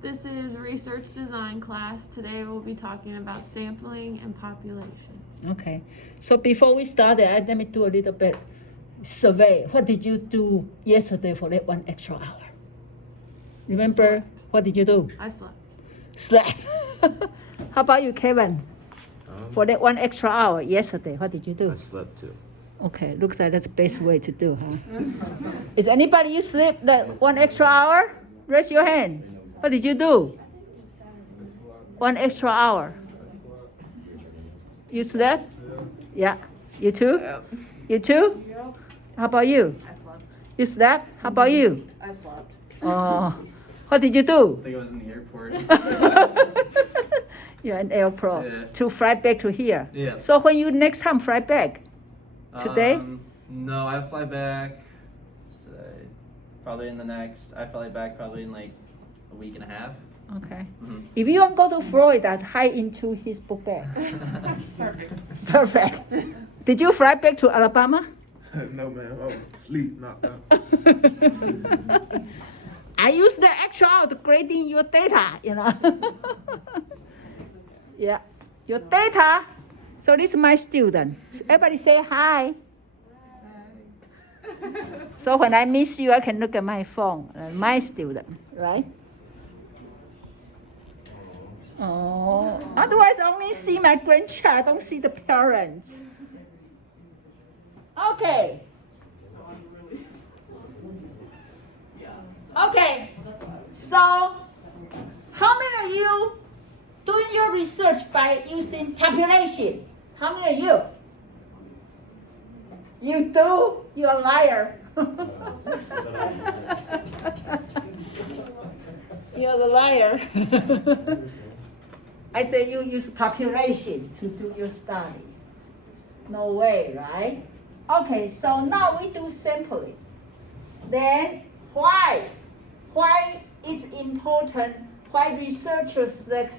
This is research design class. Today we'll be talking about sampling and populations. Okay. So before we start, let me do a little bit survey. What did you do yesterday for that 1 extra hour? Remember, Slept. what did you do? I slept. Slept. How about you, Kevin? For that 1 extra hour yesterday, what did you do? I slept too. Okay, looks like that's the best way to do, huh? Is anybody you sleep that 1 extra hour? Raise your hand. What did you do? 1 extra hour. You slept? Yeah. You too? Yep. You too? Yep. How about you? I slept. You slept? How about you? I slept. Oh, what did you do? I think I was in the airport. You're an airport. Yeah. To fly back to here. Yeah. So when you next time fly back? Today? No, I fly back. Probably in the next. I fly back probably in like a week and a half. Okay. Mhm. If you don't go to Florida, hide into his book bag. Perfect. Perfect. Did you fly back to Alabama? No, man. I was asleep, knocked out. I use the extra hour to grading your data, you know. Yeah, your data. So this is my student. Everybody say hi. So when I miss you, I can look at my phone. My student, right? Oh, otherwise I only see my grandchild. I don't see the parents. Okay. Okay. So, how many of you doing your research by using population? How many of you? You do? You're a liar. You're the liar. I say you use population to do your study. No way, right? Okay, so now we do sampling. Then why? Why it's important? Why researchers select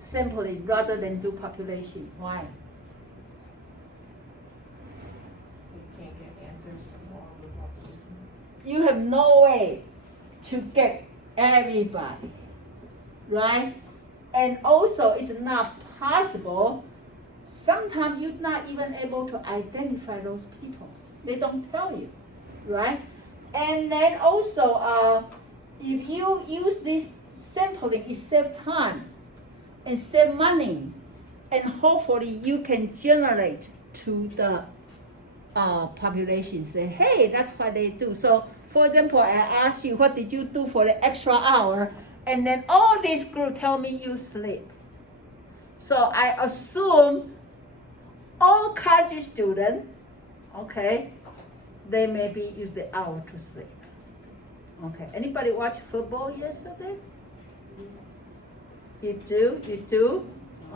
sampling rather than do population? Why? We can't get answers from all of the population. You have no way to get everybody, right? And also it's not possible. Sometimes you're not even able to identify those people. They don't tell you, right? And then also, if you use this sampling, it saves time and save money, and hopefully you can generate to the population. Say, hey, that's what they do. So, for example, I ask you, what did you do for the extra hour? And then all this group tell me you sleep. So I assume all college students, okay, they maybe use the hour to sleep. Okay, anybody watch football yesterday? You do? You do?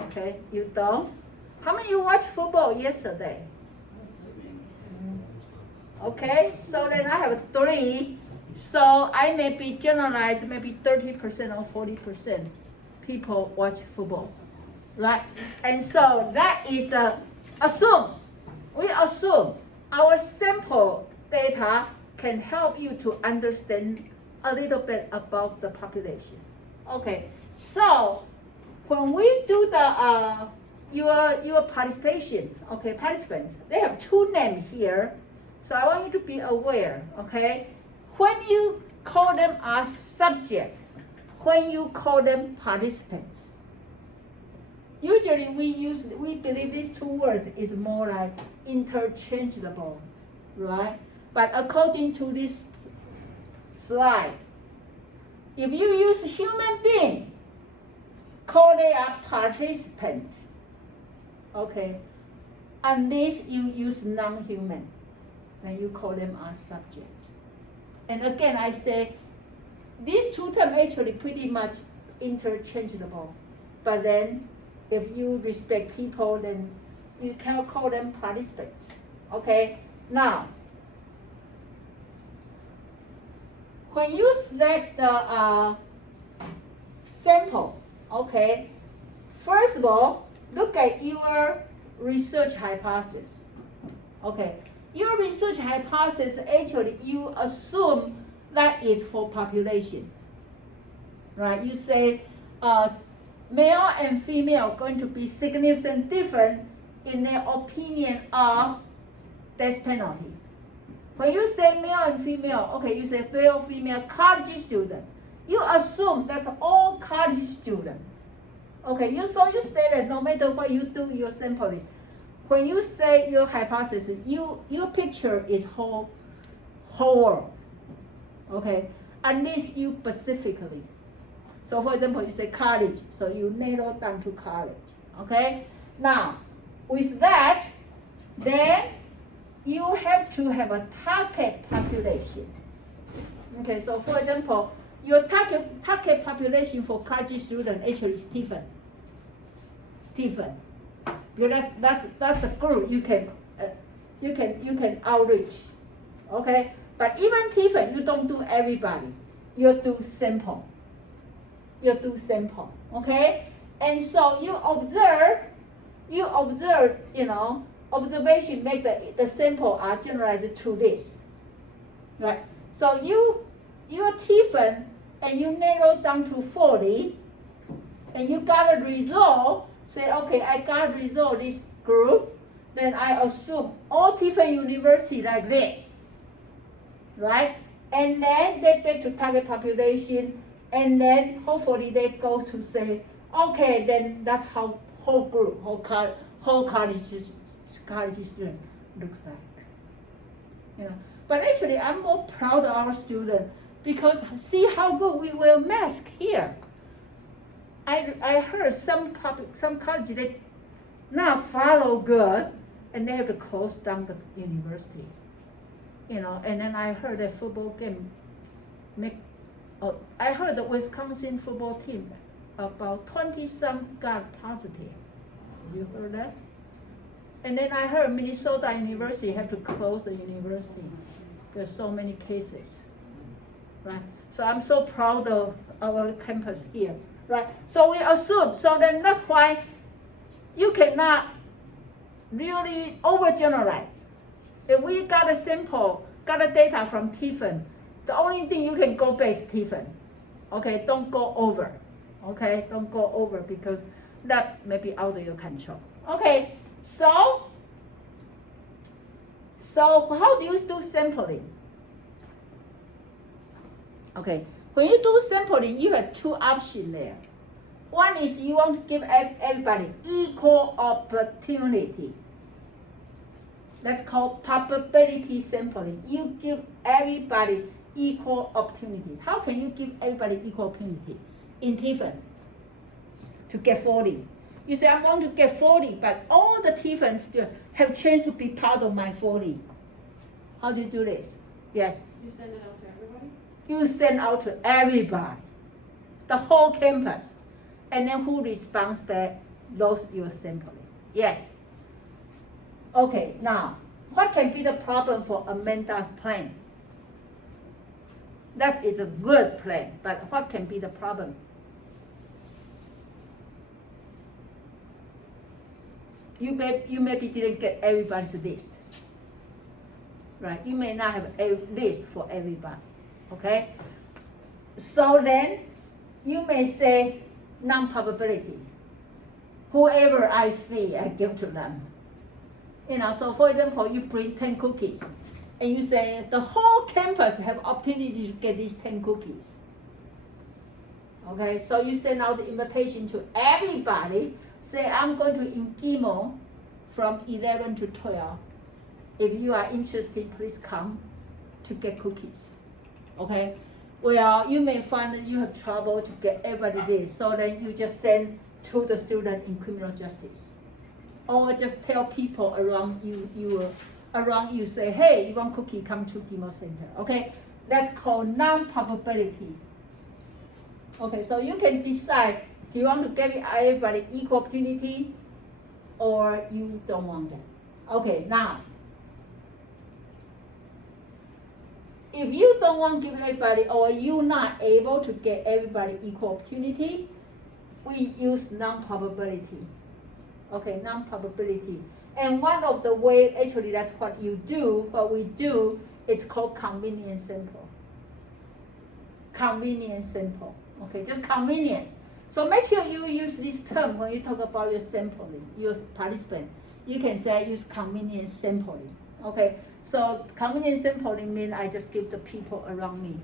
Okay, you don't? How many of you watched football yesterday? Okay, so then I have 3. So I may be generalized, maybe 30% or 40% people watch football, right? And so that is the assume. We assume our sample data can help you to understand a little bit about the population. Okay, so when we do the your participation, okay, participants, they have 2 names here. So I want you to be aware, okay? When you call them a subject, when you call them participants, usually we believe these 2 words is more like interchangeable, right? But according to this slide, if you use human being, call they are participants, okay? Unless you use non-human, then you call them a subject. And again, I say, these 2 terms actually pretty much interchangeable. But then, if you respect people, then you can call them participants. Okay? Now, when you select the sample, okay, first of all, look at your research hypothesis. Okay, your research hypothesis actually you assume that is for population. right? You say male and female going to be significantly different in their opinion of death penalty. When you say male and female, okay, you say male, female, college student. You assume that's all college student. Okay, you say that no matter what you do your sampling, when you say your hypothesis, your picture is whole world. Okay, unless you specifically. So for example, you say college, so you narrow down to college. Okay, now with that, then you have to have a target population. Okay, so for example, your target population for college student actually is different. Because that's the group you can outreach. Okay, but even different, you don't do everybody. You do sample. Okay, and so you observe. Observation make the sample are generalized to this, right? So you're different and you narrow down to 40, and you got a result. Say, okay, I got a result this group. Then I assume all different universities like this, right? And then they get to target population, and then hopefully they go to say, okay, then that's how whole group, whole college student looks like. But actually, I'm more proud of our students because see how good we wear masks here. I heard some college they not follow good, and they have to close down the university. And then I heard that football game I heard the Wisconsin football team about 20-some got positive. You heard that? And then I heard Minnesota University had to close the university. There's so many cases, right? So I'm so proud of our campus here, right? So we assume, so then that's why you cannot really overgeneralize. If we got a sample, got a data from Tiffin, the only thing you can go based Tiffin. Okay, don't go over. Okay, don't go over because that may be out of your control. Okay, so how do you do sampling? Okay, when you do sampling, you have two options there. One is you want to give everybody equal opportunity. That's called probability sampling. You give everybody equal opportunity. How can you give everybody equal opportunity? In Tiffin, to get 40. You say, I want to get 40, but all the Tiffin students have chance to be part of my 40. How do you do this? Yes? You send it out to everybody? You send out to everybody, the whole campus. And then who responds back? Those you're sampling. Yes? Okay, now, what can be the problem for Amanda's plan? That is a good plan, but what can be the problem? You maybe didn't get everybody's list, right? You may not have a list for everybody, okay? So then, you may say non-probability. Whoever I see, I give to them. So for example, you bring 10 cookies, and you say the whole campus have opportunity to get these 10 cookies. Okay, so you send out the invitation to everybody. Say, I'm going to in Gimo from 11 to 12. If you are interested, please come to get cookies. Okay? Well, you may find that you have trouble to get everybody this, so then you just send to the student in criminal justice. Or just tell people around you say, hey, you want cookie, come to Gimo Center. Okay? That's called non-probability. Okay, so you can decide, do you want to give everybody equal opportunity or you don't want that? Okay, now, if you don't want to give everybody or you're not able to get everybody equal opportunity, we use non-probability. Okay, non-probability. And one of the ways, actually that's what we do, it's called convenience sample. convenient sample. Okay, just convenient. So make sure you use this term when you talk about your sampling, your participant. You can say use convenient sampling. Okay, so convenient sampling means I just give the people around me.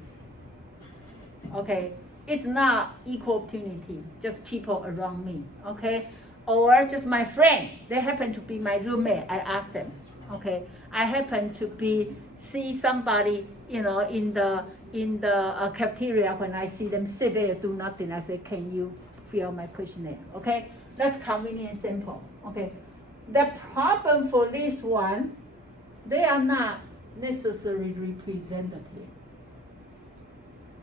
Okay, it's not equal opportunity, just people around me. Okay, or just my friend. They happen to be my roommate. I ask them. Okay, I happen to see somebody, in the cafeteria. When I see them sit there do nothing, I say, can you fill out my questionnaire? Okay, that's convenient sample. Okay, the problem for this one, they are not necessarily representative.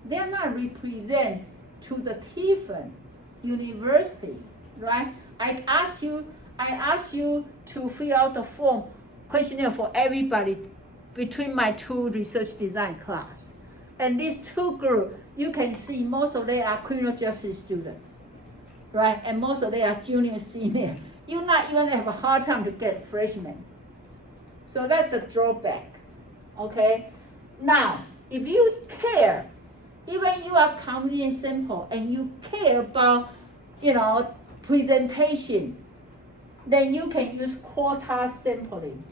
They are not represent to the different university, right? I ask you to fill out the form questionnaire for everybody between my two research design class. And these two groups, you can see most of them are criminal justice students, right? And most of them are junior, senior. You not even have a hard time to get freshmen. So that's the drawback, okay? Now, if you care, even you are convenient sample and you care about, presentation, then you can use quota sampling.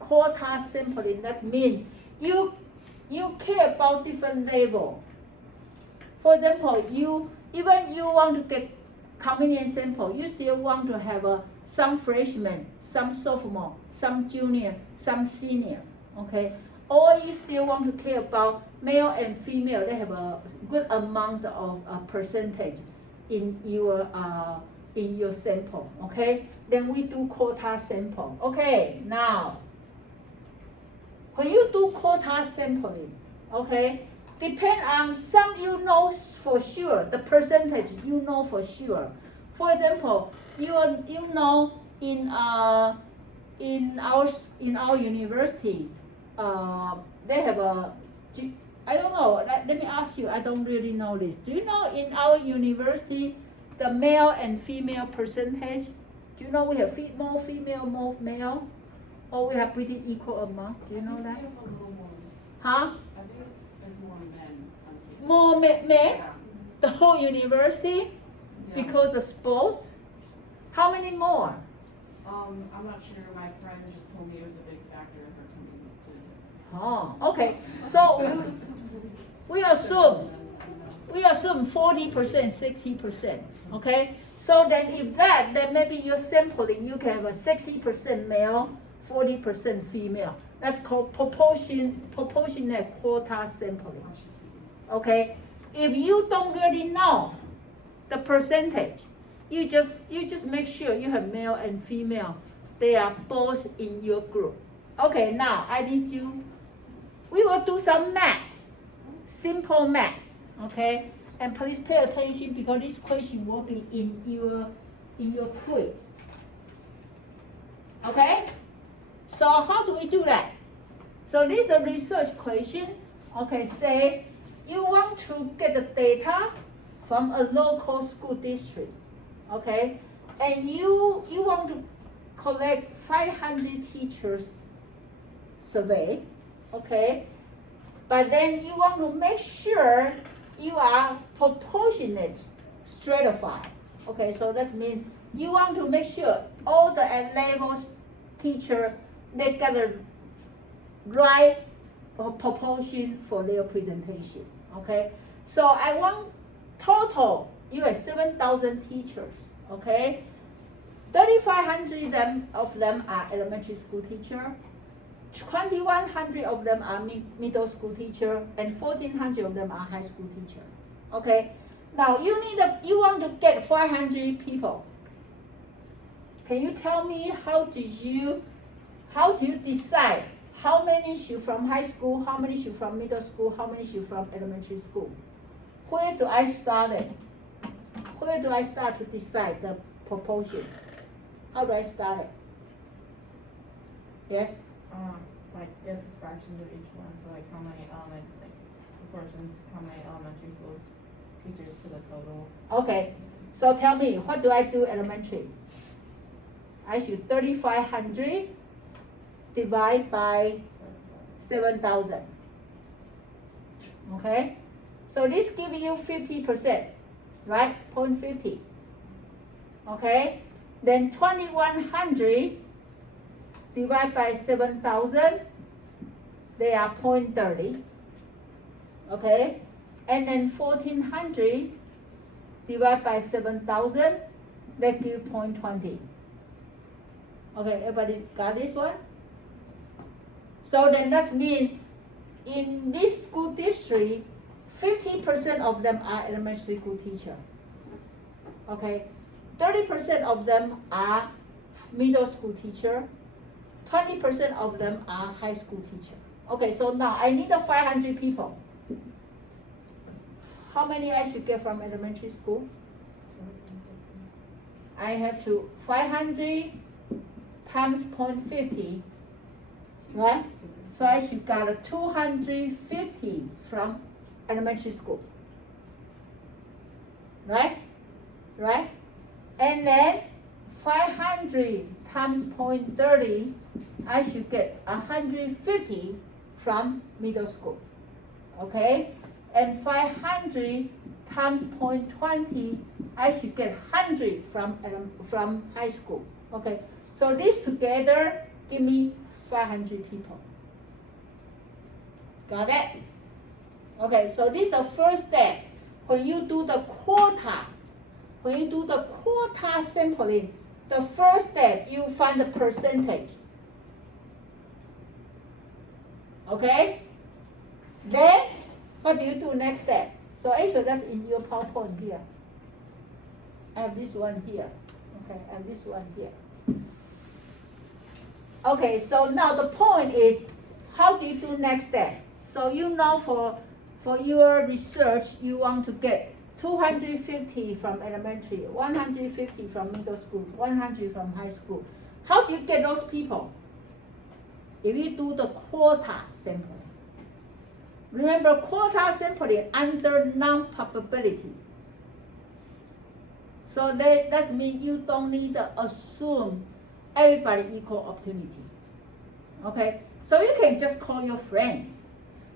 Quota sampling, that means you care about different level. For example, you want to get convenient sample, you still want to have some freshmen, some sophomore, some junior, some senior, okay? Or you still want to care about male and female, they have a good amount of percentage in your sample, okay? Then we do quota sample. Okay, now, when you do quota sampling, okay, depend on some for sure, the percentage for sure. For example, in our university, they have I don't know, let me ask you, I don't really know this. Do you know in our university, the male and female percentage? Do you know we have more female, more male? Or we have pretty equal amount? Do you know that? Huh? I think there's more men. More men? Yeah. The whole university? Yeah. Because the sport? How many more? I'm not sure. My friend just told me it was a big factor in her coming to. Oh, okay. So we assume 40%, 60%. Okay? So then if then maybe your sampling, you can have a 60% male, 40% female. That's called proportionate quota sampling. Okay? If you don't really know the percentage, you just make sure you have male and female. They are both in your group. Okay, now we will do some math, simple math. Okay? And please pay attention because this question will be in your quiz. Okay? So how do we do that? So this is a research question. Okay, say you want to get the data from a local school district. Okay? And you want to collect 500 teachers survey. Okay? But then you want to make sure you are proportionate stratified. Okay, so that means you want to make sure all the level teacher, they got the right proportion for their presentation. Okay, so I want total, you have 7,000 teachers. Okay, 3,500 of them are elementary school teacher, 2,100 of them are middle school teacher, and 1,400 of them are high school teacher. Okay, now you want to get 500 people. Can you tell me how do you decide how many should from high school, how many should from middle school, how many should from elementary school? Where do I start it? Where do I start to decide the proportion? How do I start it? Yes? Like get fractions of each one, so like how many proportions, how many elementary schools teachers to the total. Okay, so tell me, what do I do elementary? I should 3,500 divide by 7,000. Okay, So this gives you 50%, right? 0.50. Okay? Then 2100 divided by 7,000, they are 0.30. Okay? And then 1400 divided by 7,000, that gives 0.20. Okay, everybody got this one? So then that means in this school district, 50% of them are elementary school teacher. Okay, 30% of them are middle school teacher, 20% of them are high school teacher. Okay, so now I need 500 people. How many I should get from elementary school? I have to 500 times 0.50, right? So I should get 250 from elementary school, right? Right? And then 500 times 0.30, I should get 150 from middle school, okay? And 500 times 0.20, I should get 100 from high school, okay? So this together give me 500 people. Got it? Okay, so this is the first step. When you do the quota, sampling, the first step, you find the percentage. Okay? Then, what do you do next step? So actually that's in your PowerPoint here. I have this one here. Okay, I have this one here. Okay, so now the point is, how do you do next step? So you know for your research, you want to get 250 from elementary, 150 from middle school, 100 from high school. How do you get those people? If you do the quota sampling. Remember, quota sampling under non-probability. So that means you don't need to assume everybody equal opportunity. Okay? So you can just call your friends.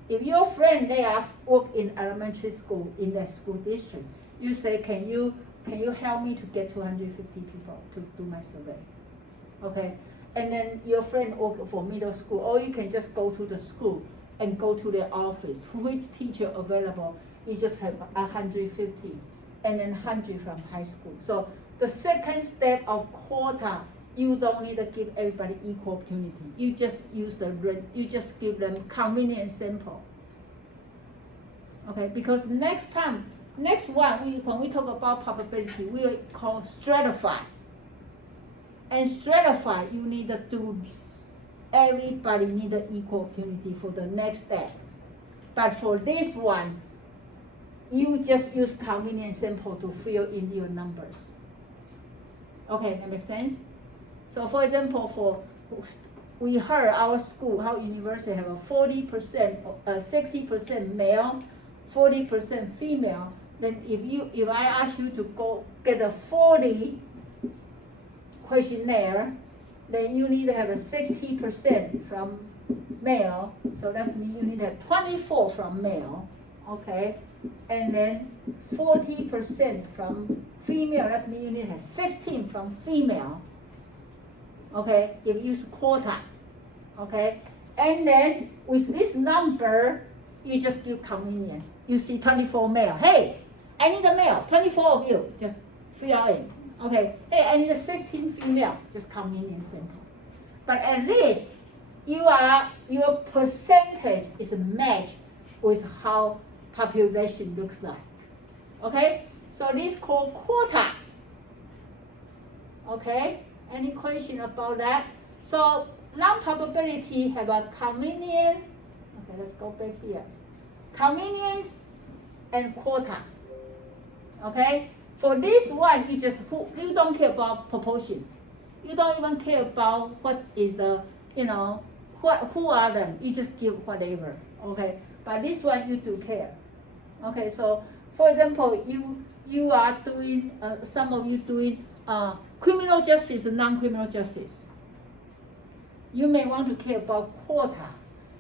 If your friend, they are work in elementary school in the school district, you say, can you help me to get 250 people to do my survey? Okay? And then your friend work for middle school, or you can just go to the school and go to their office. Which teacher available? You just have 150 and then 100 from high school. So the second step of quota, you don't need to give everybody equal opportunity. You just you just give them convenient sample. Okay, because next one, when we talk about probability, we call stratify. And stratify, you need to do, everybody need an equal opportunity for the next step. But for this one, you just use convenient sample to fill in your numbers. Okay, that makes sense? So for example, we heard our school, our university have a 40%, 60% male, 40% female. Then if I ask you to go get a 40 questionnaire, then you need to have a 60% from male. So that means you need to have 24 from male, okay? And then 40% from female. That means you need to have 16 from female. Okay, if you use quota, okay? And then with this number, you just give convenient. You see 24 male, hey, I need a male, 24 of you, just fill in. Okay, hey, I need a 16 female, just convenient sample. But at least your percentage is matched with how population looks like. Okay, so this is called quota. Okay. Any question about that? So non-probability have a convenience. Okay, let's go back here. Convenience and quota. Okay? For this one, you don't care about proportion. You don't even care about what is the, who are them. You just give whatever. Okay? But this one you do care. Okay, so for example, you are doing, some of you doing criminal justice and non-criminal justice. You may want to care about quota,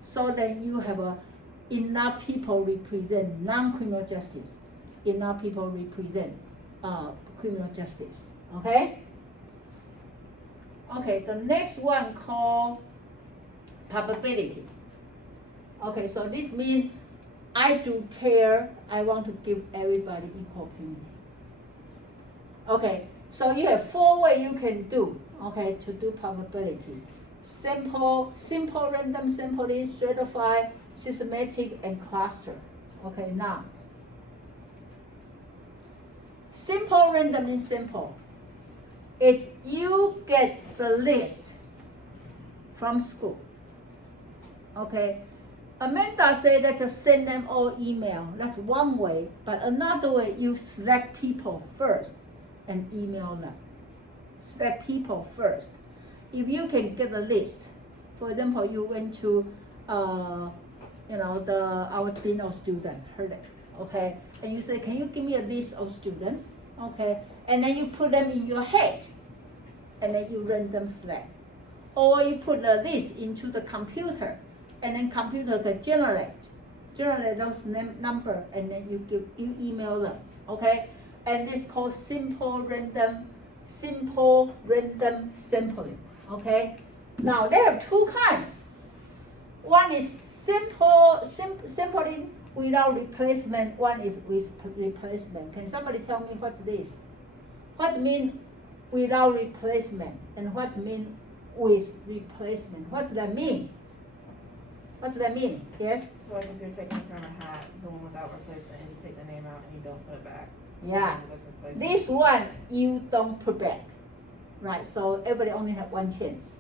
so then you have enough people represent non-criminal justice. Enough people represent criminal justice. Okay? Okay, the next one called probability. Okay, so this means I do care, I want to give everybody equal opportunity. Okay, so you have 4 ways you can do, okay, to do probability. Simple random sampling, stratified, systematic, and cluster. Okay, now. Simple random is simple. It's you get the list from school. Okay. Amanda said that just send them all email. That's one way. But another way, you select people first and email them. Select people first. If you can get a list, for example, you went to, our dean of students, okay, and you say, can you give me a list of students, okay, and then you put them in your head, and then you random select, or you put the list into the computer, and then computer can generate those number, and then you email them, okay, and this called simple random sampling. Okay, now they have 2 kinds. One is sampling without replacement. One is with replacement. Can somebody tell me what's this? What mean without replacement and what mean with replacement? What's that mean? What's that mean? Yes. So like if you're taking from a hat, the one without replacement, and you take the name out and you don't put it back. Yeah. This one you don't put back. Right, so everybody only have 1 chance.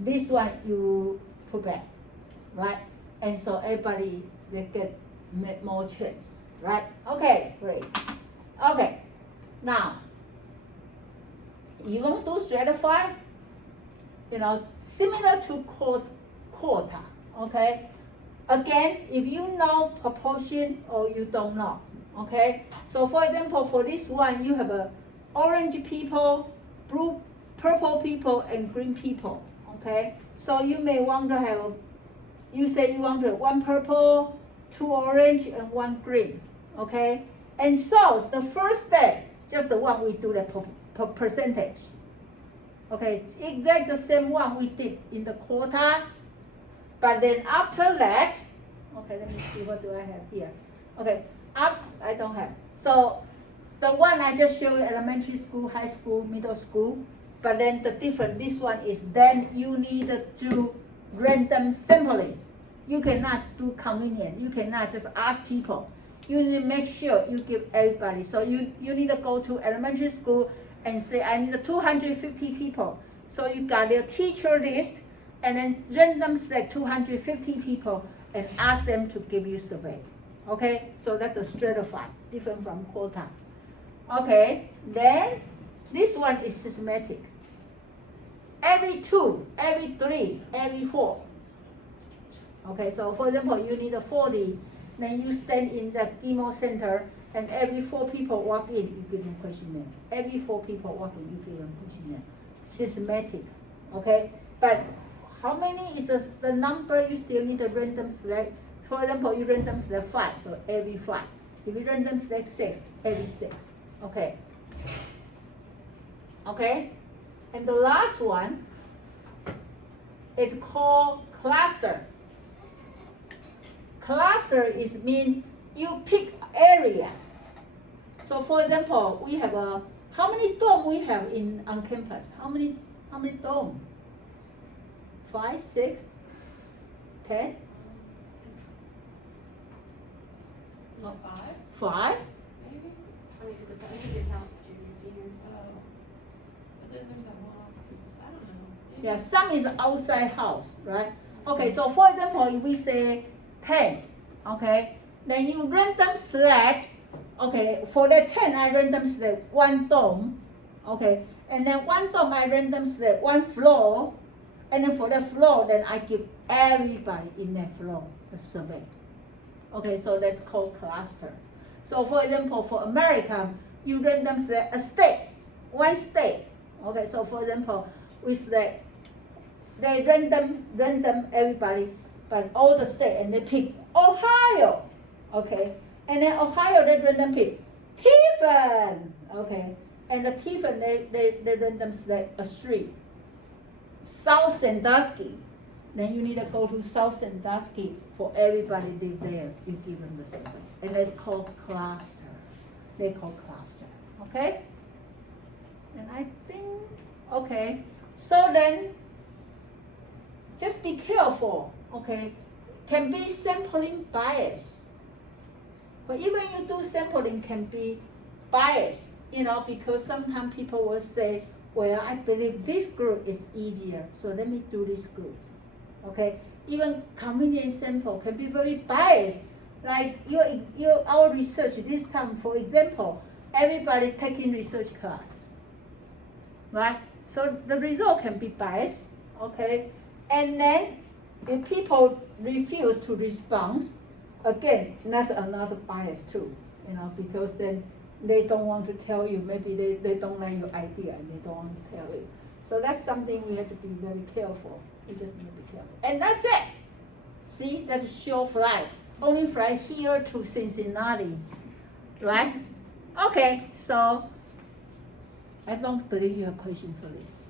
This one you put back, right? And so everybody they get more chance, right? Okay, great. Okay, now you want to do stratify, similar to quota, okay? Again, if you know proportion or you don't know, okay? So for example, for this one, you have a orange people, purple people, and green people, okay? So you may want to have, you say you want to have 1 purple, 2 orange, and 1 green, okay? And so the first step, just the one we do the percentage, okay? It's exactly the same one we did in the quota, but then after that, okay, let me see, what do I have here? Okay, I don't have. So the one I just showed, elementary school, high school, middle school, but then the difference, this one is then you need to do random sampling. You cannot do convenient. You cannot just ask people. You need to make sure you give everybody. So you need to go to elementary school and say, I need 250 people. So you got your teacher list and then random select 250 people and ask them to give you survey. Okay, so that's a stratified, different from quota. Okay, then this one is systematic. Every 2, every 3, every 4. Okay, so for example, you need 40, then you stand in the email center, and every 4 people walk in, you give them questionnaire. Every 4 people walk in, you give them questionnaire. Systematic, okay? But how many is the number you still need to random select? For example, you random select 5, so every 5. If you random select 6, every 6. Okay. Okay? And the last one is called cluster. Cluster is mean you pick area. So for example, we have how many dorm we have on campus? How many dorm? 5, 6, 10? Not 5, 5? maybe? I mean, it depends. You can count junior, senior. Oh. But then there's that one off campus. I don't know. Yeah, some is outside house, right? Okay, so for example, if we say 10, okay, then you random select, okay, for the 10, I random select 1 dorm, okay, and then 1 dorm, I random select 1 floor, and then for the floor, then I give everybody in that floor a survey. Okay, so that's called cluster. So for example, for America, you random select a state, 1 state. Okay, so for example, we select, they random everybody but all the state, and they pick Ohio, okay? And then Ohio, they random pick Tiffin, okay? And the Tiffin, they random select a street. South Sandusky, then you need to go to South Sandusky for everybody live there, you give them the street. And it's called cluster. They call cluster, okay? And I think, okay, so then, just be careful, okay? Can be sampling bias. But even you do sampling can be biased, because sometimes people will say, well, I believe this group is easier, so let me do this group, okay? Even convenience sample can be very biased. Like our research this time, for example, everybody taking research class, right? So the result can be biased, okay? And then if people refuse to respond, again, that's another bias too, because then they don't want to tell you, maybe they don't like your idea and they don't want to tell you. So that's something we have to be very careful. We just need to be careful. And that's it. See, that's a short flight. Only flight here to Cincinnati, right? Okay, so I don't believe you have a question for this.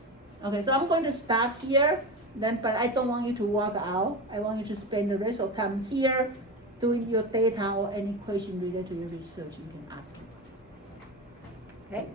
Okay, so I'm going to stop here, but I don't want you to walk out. I want you to spend the rest of the time here doing your data or any question related to your research you can ask me. Okay?